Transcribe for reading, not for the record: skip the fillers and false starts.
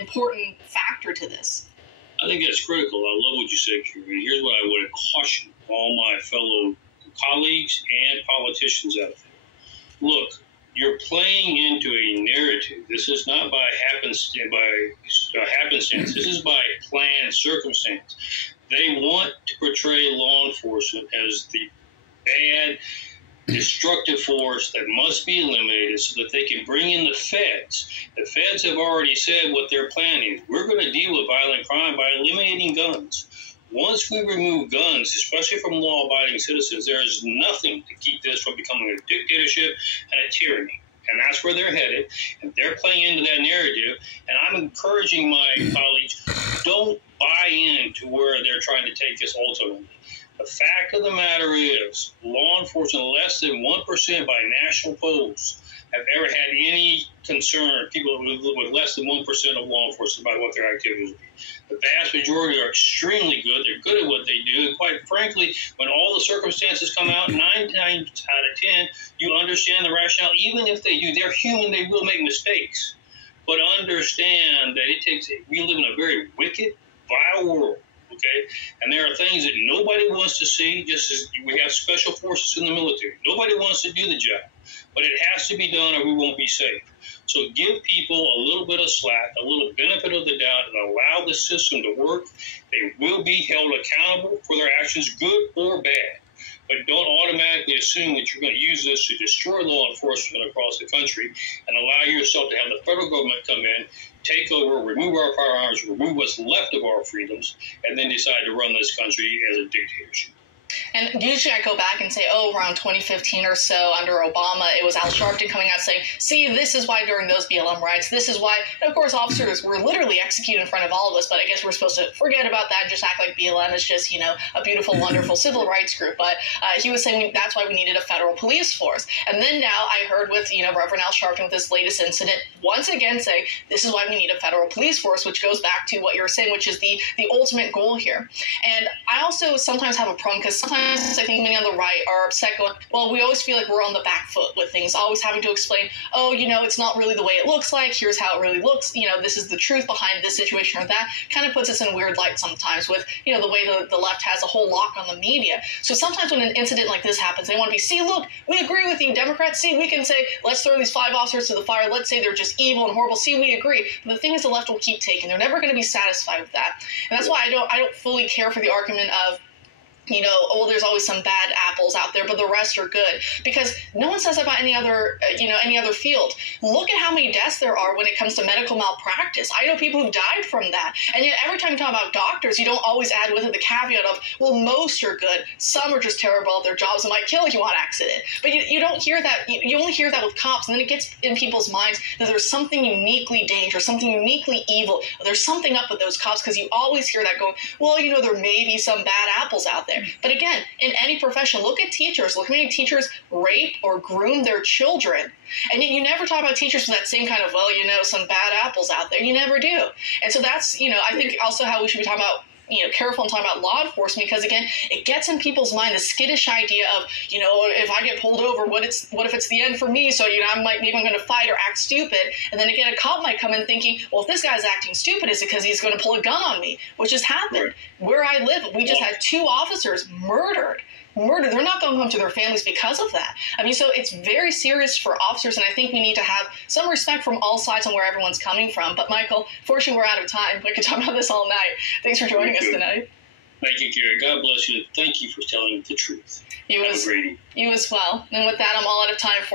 important factor to this. I think that's critical. I love what you said, Karen. Here's what I would caution all my fellow colleagues and politicians out there. Look, you're playing into a narrative. This is not by happenstance. This is by planned circumstance. They want to portray law enforcement as the bad, destructive force that must be eliminated so that they can bring in the feds. The feds have already said what they're planning. We're going to deal with violent crime by eliminating guns. Once we remove guns, especially from law-abiding citizens, there is nothing to keep this from becoming a dictatorship and a tyranny. And that's where they're headed, and they're playing into that narrative. And I'm encouraging my colleagues, don't buy into where they're trying to take this ultimately. The fact of the matter is, law enforcement, less than 1% by national polls, have ever had any concern, people with less than 1% of law enforcement about what their activities will be. The vast majority are extremely good. They're good at what they do. And quite frankly, when all the circumstances come out, 9 times out of 10, you understand the rationale. Even if they do, they're human, they will make mistakes. But understand that we live in a very wicked, vile world. Okay, and there are things that nobody wants to see, just as we have special forces in the military. Nobody wants to do the job, but it has to be done or we won't be safe. So give people a little bit of slack, a little benefit of the doubt, and allow the system to work. They will be held accountable for their actions, good or bad. But don't automatically assume that you're going to use this to destroy law enforcement across the country and allow yourself to have the federal government come in, take over, remove our firearms, remove what's left of our freedoms, and then decide to run this country as a dictatorship. And usually I go back and say, around 2015 or so under Obama, it was Al Sharpton coming out saying, see, this is why during those BLM riots, this is why, and of course, officers were literally executed in front of all of us, but I guess we're supposed to forget about that and just act like BLM is just, a beautiful, wonderful civil rights group. But he was saying that's why we needed a federal police force. And then now I heard with, Reverend Al Sharpton with this latest incident, once again say, this is why we need a federal police force, which goes back to what you're saying, which is the ultimate goal here. And I also sometimes have a problem because sometimes I think many on the right are upset going, well, we always feel like we're on the back foot with things, always having to explain, it's not really the way it looks like. Here's how it really looks. This is the truth behind this situation or that. Kind of puts us in a weird light sometimes with, the way the left has a whole lock on the media. So sometimes when an incident like this happens, they want to be, see, look, we agree with you, Democrats. See, we can say, let's throw these 5 officers to the fire. Let's say they're just evil and horrible. See, we agree. But the thing is, the left will keep taking. They're never going to be satisfied with that. And that's why I don't fully care for the argument of, there's always some bad apples out there, but the rest are good. Because no one says that about any other field. Look at how many deaths there are when it comes to medical malpractice. I know people who've died from that. And yet every time you talk about doctors, you don't always add with it the caveat of, well, most are good. Some are just terrible at their jobs and might kill you on accident. But you don't hear that. You only hear that with cops. And then it gets in people's minds that there's something uniquely dangerous, something uniquely evil. There's something up with those cops because you always hear that going, well, there may be some bad apples out there. But again, in any profession, look at teachers. Look how many teachers rape or groom their children. And yet you never talk about teachers with that same kind of, some bad apples out there. You never do. And so that's, I think also how we should be talking about, careful and talking about law enforcement, because again, it gets in people's mind the skittish idea of, if I get pulled over, what if it's the end for me? So, maybe I'm going to fight or act stupid. And then again, a cop might come in thinking, well, if this guy's acting stupid, is it because he's going to pull a gun on me? Which has happened. Right. Where I live, we just had 2 officers murdered. They're not going home to their families because of that. So it's very serious for officers, and I think we need to have some respect from all sides on where everyone's coming from. But Michael, fortunately, we're out of time. We could talk about this all night. Thanks for joining us tonight. Thank you, Gary. God bless you. Thank you for telling the truth. You as well. And with that, I'm all out of time for